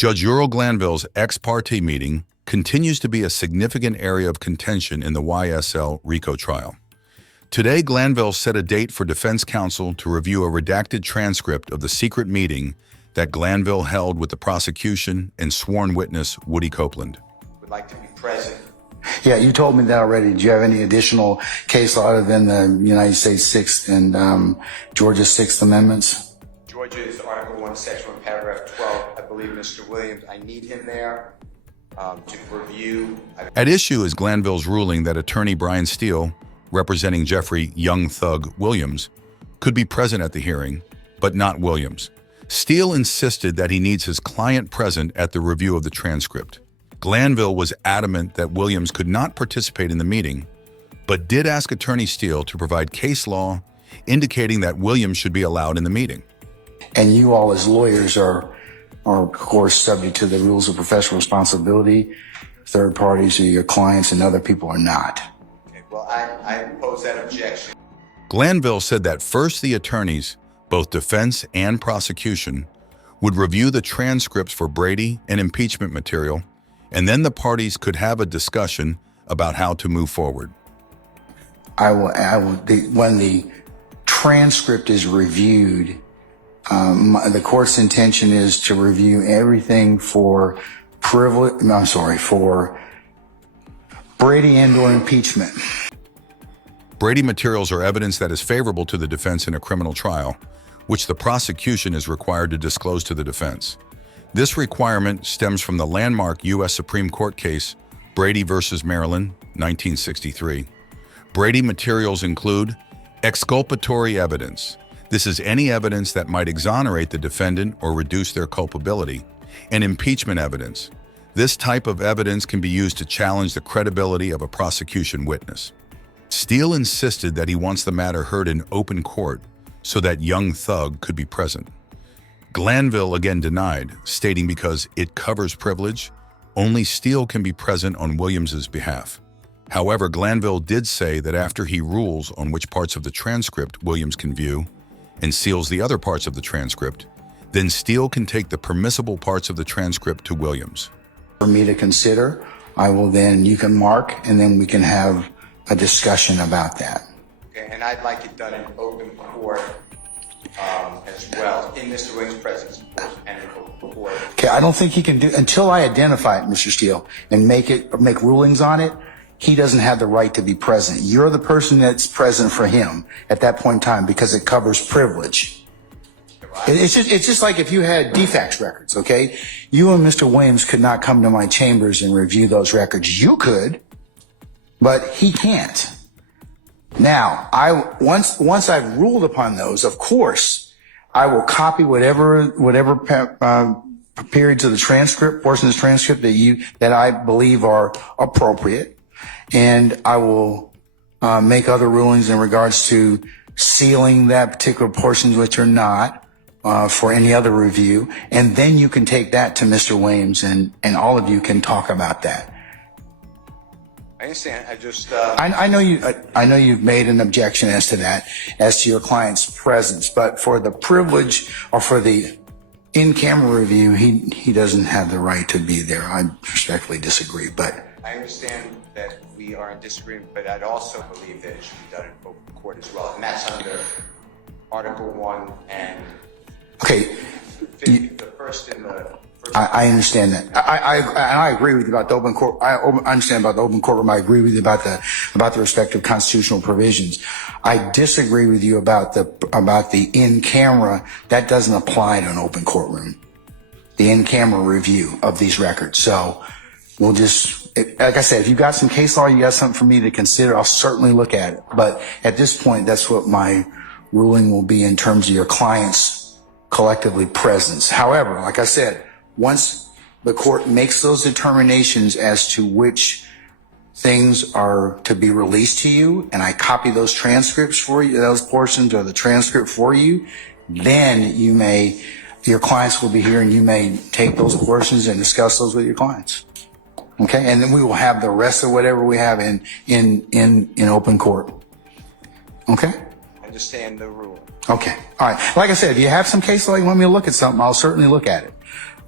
Judge Ural Glanville's ex parte meeting continues to be a significant area of contention in the YSL RICO trial. Today, Glanville set a date for defense counsel to review a redacted transcript of the secret meeting that Glanville held with the prosecution and sworn witness Woody Copeland. Would like to be present. Yeah, you told me that already. Do you have any additional case law other than the United States Sixth and Georgia's Sixth Amendments? Georgia's Article 1, Section 1, Paragraph 12. I believe Mr. Williams, I need him there to review. At issue is Glanville's ruling that Attorney Brian Steele, representing Jeffrey Young Thug Williams, could be present at the hearing, but not Williams. Steele insisted that he needs his client present at the review of the transcript. Glanville was adamant that Williams could not participate in the meeting, but did ask Attorney Steele to provide case law indicating that Williams should be allowed in the meeting. And you all as lawyers are of course subject to the rules of professional responsibility. Third parties or your clients and other people are not. Okay, well, I oppose that objection. Glanville said that first the attorneys, both defense and prosecution, would review the transcripts for Brady and impeachment material, and then the parties could have a discussion about how to move forward. When the transcript is reviewed, the court's intention is to review everything for for Brady and/or impeachment. Brady materials are evidence that is favorable to the defense in a criminal trial, which the prosecution is required to disclose to the defense. This requirement stems from the landmark U.S. Supreme Court case, Brady v. Maryland, 1963. Brady materials include exculpatory evidence. This is any evidence that might exonerate the defendant or reduce their culpability, and impeachment evidence. This type of evidence can be used to challenge the credibility of a prosecution witness. Steele insisted that he wants the matter heard in open court so that Young Thug could be present. Glanville again denied, stating because it covers privilege, only Steele can be present on Williams's behalf. However, Glanville did say that after he rules on which parts of the transcript Williams can view and seals the other parts of the transcript, then Steele can take the permissible parts of the transcript to Williams. For me to consider, you can mark, and then we can have a discussion about that. Okay, and I'd like it done in open court as well, in Mr. Williams' presence, of course, and in open court. Okay, I don't think he can do, until I identify it, Mr. Steele, and make rulings on it, he doesn't have the right to be present. You're the person that's present for him at that point in time because it covers privilege. It's just like if you had defects records, okay? You and Mr. Williams could not come to my chambers and review those records. You could, but he can't. Now, once I've ruled upon those, of course, I will copy whatever periods of the transcript, portions of the transcript that I believe are appropriate, and I will make other rulings in regards to sealing that particular portions which are not for any other review, and then you can take that to Mr. Williams, and all of you can talk about that. I understand. I know you've made an objection as to that, as to your client's presence, but for the privilege or for the in-camera review, he doesn't have the right to be there. I respectfully disagree, but I understand that we are in disagreement, but I'd also believe that it should be done in open court as well, and that's under Article 1 and okay. the first in the. I understand that. I agree with you about the open court. I understand about the open courtroom. I agree with you about the respective constitutional provisions. I disagree with you about the in-camera. That doesn't apply to an open courtroom. The in-camera review of these records. So we'll just, like I said, if you got some case law, you got something for me to consider, I'll certainly look at it. But at this point, that's what my ruling will be in terms of your client's collectively presence. However, like I said, once the court makes those determinations as to which things are to be released to you, and I copy those transcripts for you, those portions or the transcript for you, then your clients will be here and you may take those portions and discuss those with your clients. Okay, and then we will have the rest of whatever we have in open court. Okay? I understand the rule. Okay, all right. Like I said, if you have some case law you want me to look at something, I'll certainly look at it.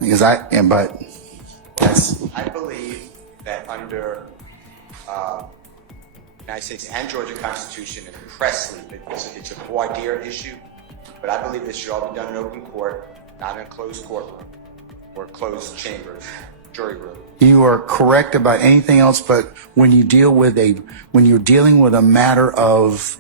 because but that's. I believe that under United States and Georgia Constitution and Presley, it's a voir dire issue, but I believe this should all be done in open court, not in a closed courtroom or closed chambers, jury room. You are correct about anything else, but when you're dealing with a matter of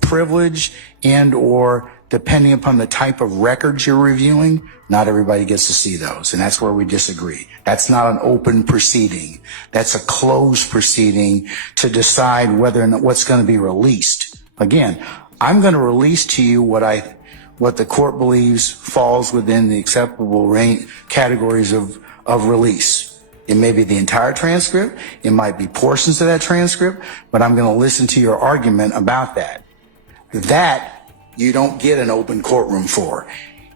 privilege and or depending upon the type of records you're reviewing, not everybody gets to see those. And that's where we disagree. That's not an open proceeding. That's a closed proceeding to decide whether or not what's going to be released. Again, I'm going to release to you what the court believes falls within the acceptable range categories of release. It may be the entire transcript. It might be portions of that transcript, but I'm going to listen to your argument about that. That you don't get an open courtroom for,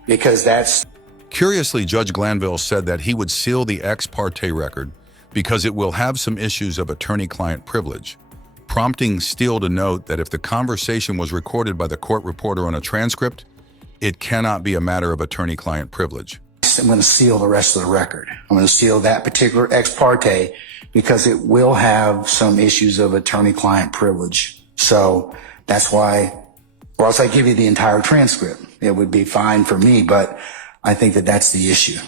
because that's... Curiously, Judge Glanville said that he would seal the ex parte record because it will have some issues of attorney-client privilege, prompting Steele to note that if the conversation was recorded by the court reporter on a transcript, it cannot be a matter of attorney-client privilege. I'm going to seal the rest of the record. I'm going to seal that particular ex parte because it will have some issues of attorney-client privilege. So that's why, or else I give you the entire transcript. It would be fine for me, but I think that that's the issue.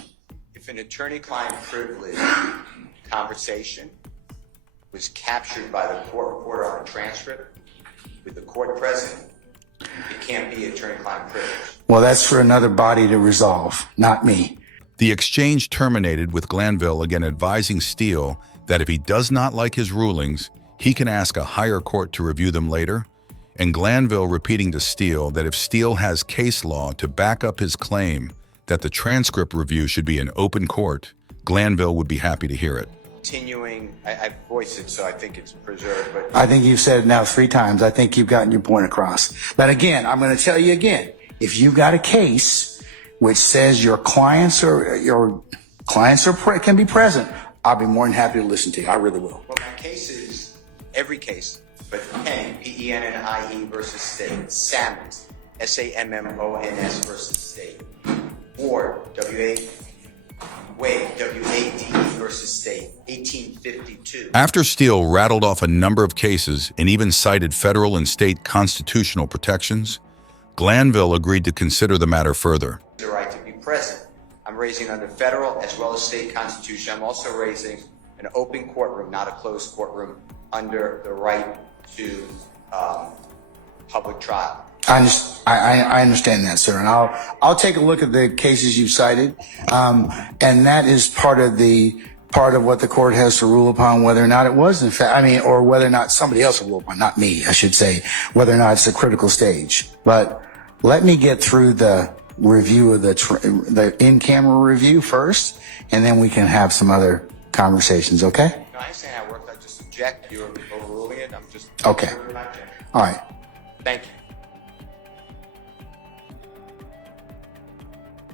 If an attorney-client privilege conversation was captured by the court reporter on a transcript with the court present, it can't be attorney-client privilege. Well, that's for another body to resolve, not me. The exchange terminated with Glanville again advising Steele that if he does not like his rulings, he can ask a higher court to review them later, and Glanville repeating to Steele that if Steele has case law to back up his claim that the transcript review should be in open court, Glanville would be happy to hear it. Continuing, I voiced it, so I think it's preserved, but... I think you've said it now 3 times. I think you've gotten your point across. But again, I'm going to tell you again, if you've got a case which says your clients can be present, I'll be more than happy to listen to you. I really will. Well, my case is every case, but Penn, P-E-N-N-I-E versus State, Sammons, S-A-M-M-O-N-S versus State, Ward, Wade, W-A-D-E versus State, 1852. After Steele rattled off a number of cases and even cited federal and state constitutional protections, Glanville agreed to consider the matter further. The right to be present. I'm raising under federal as well as state constitution. I'm also raising an open courtroom, not a closed courtroom, under the right to public trial. I understand that, sir, and I'll take a look at the cases you've cited, and that is part of what the court has to rule upon, whether or not it was in fact, or whether or not somebody else will rule upon, not me, I should say, whether or not it's a critical stage. But let me get through the review of the in-camera review first, and then we can have some other conversations. Okay? No, I understand how it works. I just object. You're overruling it. I'm just okay. All right. Thank you.